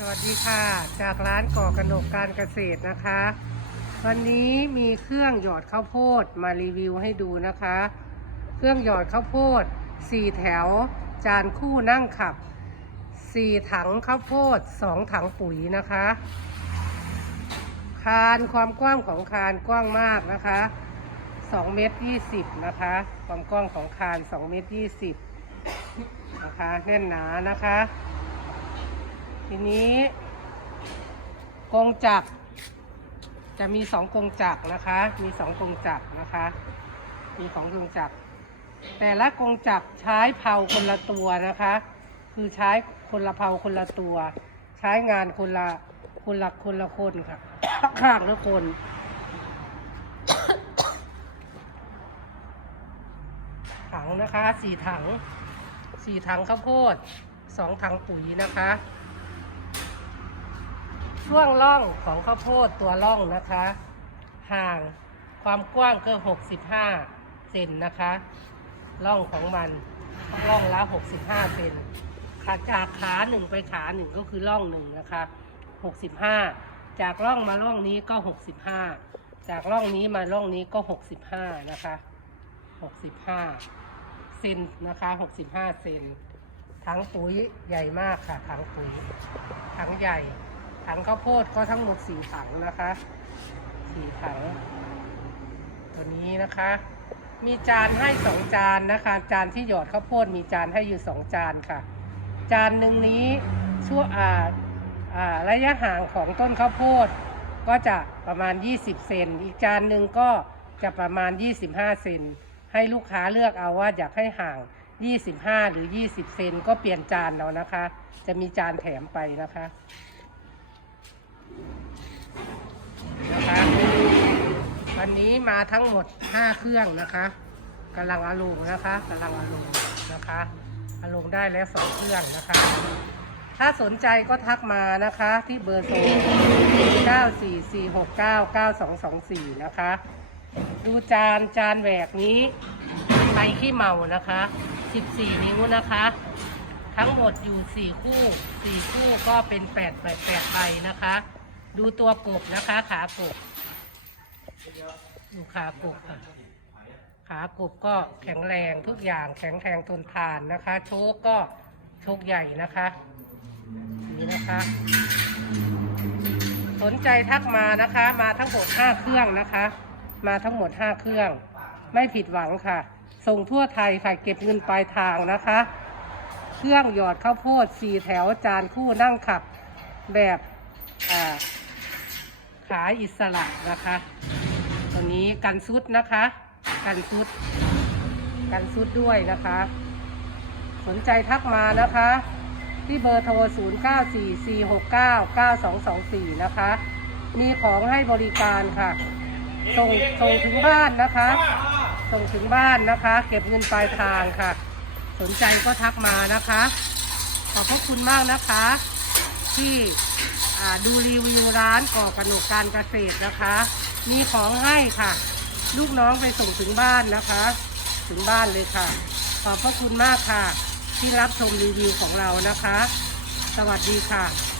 สวัสดีค่ะ จากร้านก่อกระหนกการเกษตรนะคะ วันนี้มีเครื่องหยอดข้าวโพดมารีวิวให้ดูนะคะ เครื่องหยอดข้าวโพด 4 แถว จานคู่นั่งขับ 4 ถังข้าวโพด 2 ถังปุ๋ยนะคะ คานความกว้างของคานกว้างมากนะคะ 2 เมตร 20 นะคะ ความกว้างของคาน 2 เมตร 20 นะคะแน่นหนานะคะ ทีนี้กงจักร จะมีสองกงจักรนะคะ มีสองกงจักรนะคะ มีสองกงจักร แต่ละกงจักรใช้เผาคนละตัวนะคะ คือใช้คนละเผาคนละตัว ใช้งานคนละคนละคนละคนค่ะ ข้างละคนถังนะคะสี่ถังสี่ถังข้าวโพดสองถังปุ๋ยนะคะ ช่วงล่องของข้าวโพดตัวล่องนะคะ ห่างความกว้างก็ 65 เซนนะคะล่องของมันล่องละ 65 เซนขาจากขาหนึ่งไปขาหนึ่งก็คือล่องหนึ่งนะคะ 65 จากล่องมาล่องนี้ก็ 65 จากล่องนี้มาล่องนี้ก็ 65 นะคะ 65 เซนนะคะ 65 เซนถังปุ๋ยใหญ่มากค่ะถังปุ๋ยถังใหญ่ ถังข้าวโพดก็ทั้งหมดสี่ถังนะคะสี่ถัง ตัวนี้นะคะ มีจานให้สองจานนะคะ จานที่หยอดข้าวโพดมีจานให้อยู่สองจานค่ะ จานหนึ่งนี้ช่วอ่าอ่าระยะห่างของต้นข้าวโพดก็จะประมาณ 20 เซนอีกจานหนึ่งก็จะประมาณ 25 เซนให้ลูกค้าเลือกเอาว่าอยากให้ห่าง 25 หรือ 20 เซนก็เปลี่ยนจานเอานะคะ จะมีจานแถมไปนะคะ นะคะวันนี้มาทั้งหมด 5 เครื่องนะคะกำลังอาลงนะคะกำลังอาลงนะคะอาลงได้แล้วสองเครื่องนะคะ ถ้าสนใจก็ทักมานะคะที่เบอร์โทร944699224 นะคะ ดูจานจานแหวกนี้ใบขี้เมานะคะ 14 นิ้วนะคะ ทั้งหมดอยู่ 4 คู่ 4 คู่ก็เป็น 8 8 8ใบนะคะ ดูตัวกบนะคะ ขากบดูขากบค่ะ ขากบก็แข็งแรงทุกอย่างแข็งแรงทนทานนะคะ โชคก็โชคใหญ่นะคะ นี่นะคะ สนใจทักมานะคะ มาทั้งหมด 5 เครื่องนะคะ มาทั้งหมด 5 เครื่อง ไม่ผิดหวังค่ะ ส่งทั่วไทยค่ะ เก็บเงินปลายทางนะคะ เครื่องหยอดข้าวโพดสี่แถวจานคู่นั่งขับแบบอ่าขาอิสระนะคะ ตัวนี้กันซุดนะคะ กันซุด กันซุดด้วยนะคะ สนใจทักมานะคะ ที่เบอร์โทร 0944699224 นะคะ มีของให้บริการค่ะ ส่งส่งถึงบ้านนะคะ ส่งถึงบ้านนะคะ เก็บเงินปลายทางค่ะ สนใจก็ทักมานะคะ ขอบพระคุณมากนะคะ ที่ดูรีวิวร้านก่อกระหนกการเกษตรนะคะ มีของให้ค่ะ ลูกน้องไปส่งถึงบ้านนะคะ ถึงบ้านเลยค่ะ ขอบพระคุณมากค่ะ ที่รับชมรีวิวของเรานะคะ สวัสดีค่ะ